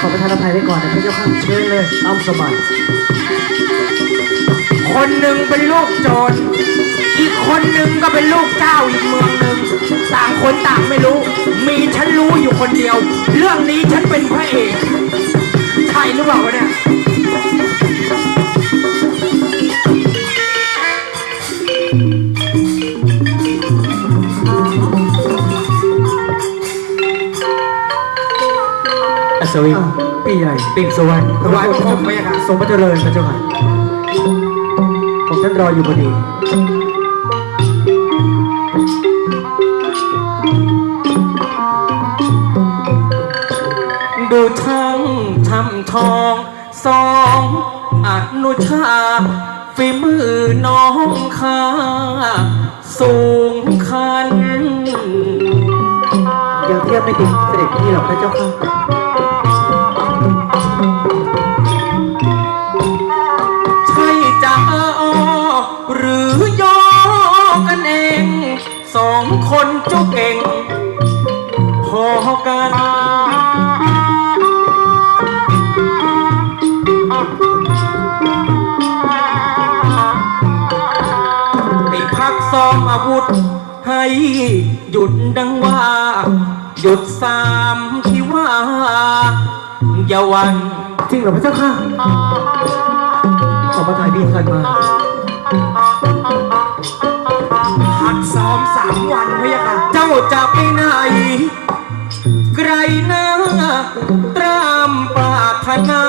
ขอประทานอภัยไว้ก่อนนะพระเจ้าค่ะเชิญเลยตามสบายคนหนึ่งเป็นลูกโจร อีกคนหนึ่งก็เป็นลูกเจ้าอีกเมืองหนึ่งต่างคนต่างไม่รู้ มีฉันรู้อยู่คนเดียว เรื่องนี้ฉันเป็นพระเอก อัศวินพี่ใหญ่ปิ่นสวรรค์ถวายบังคมพระเจ้าค่ะทรงพระเจริญพระเจ้าค่ะผมท่านรออยู่พอดีดูทั้งทำทองสองอนุชาฝีมือน้องข้าสูงคัน ยังเทียบไม่ติดเสด็จพี่หรอกพระเจ้าค่ะ หรือยอกันเอง สองคนเจ้าเก่ง พอกันให้พักซ้อมอาวุธ ให้หยุดดังว่า หยุดสามที่ว่า อย่าหวัน จริงเหรอพระเจ้าค่ะขอพระทัยพี่เคยมา จะไปไหน ไกลนะตรามปรารถนา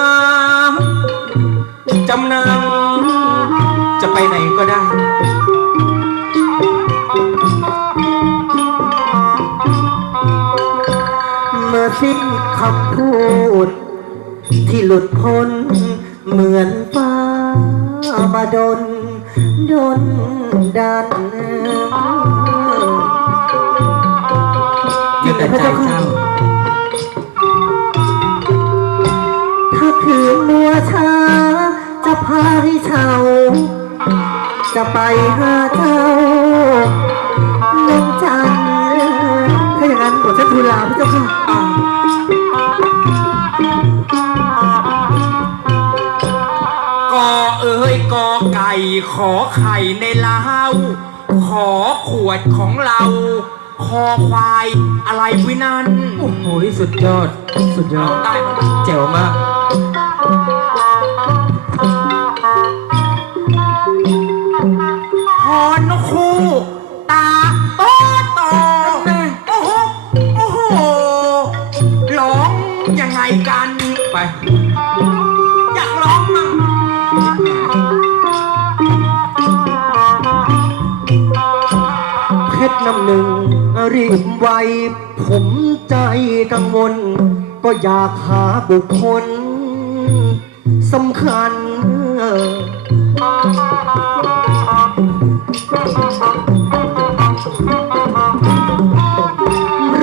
จำนำจะไปไหนก็ได้ เมื่อสิ้นคำพูด ที่หลุดพ้น เหมือนฟ้ามาดนดนดัน อยู่แต่ใจเจ้าถ้าคืนมัวช้า จะพาให้เช่าจะไปหาเจ้าลงจันทร์ถ้าอย่างนั้นผมจะทูลลาพระเจ้าค่ะกอเอ้ยกอไก่ขอไข่ในเล้าขอขวดของเรา คอควายอะไรวินันโอ้โหสุดยอด สุดยอด ได้ไหมแจ๋วมาก ฮอนคูตาโตโตโอ้โหโอ้โหร้องยังไงกันไป อยากร้องมั่งเพชรน้ำหนึ่ง รีบไวผมใจกังวล ก็อยากหาบุคคลสำคัญ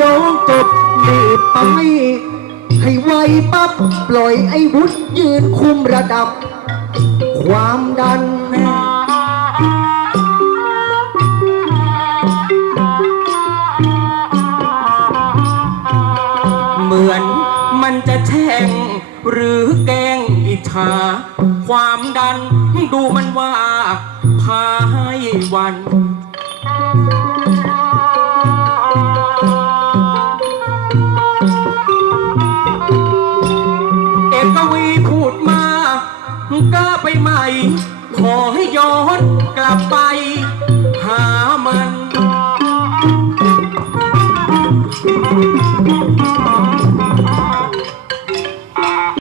ร้องจบรีบไป ให้ไวปั๊บ ปล่อยไอ้วุฒยืนคุมระดับ ความดัน จะแช่งหรือแกล้งอิจฉาความดันดูมันว่าพายวัน เอกวีพูดมาก็ไปใหม่ ขอให้ย้อนกลับไป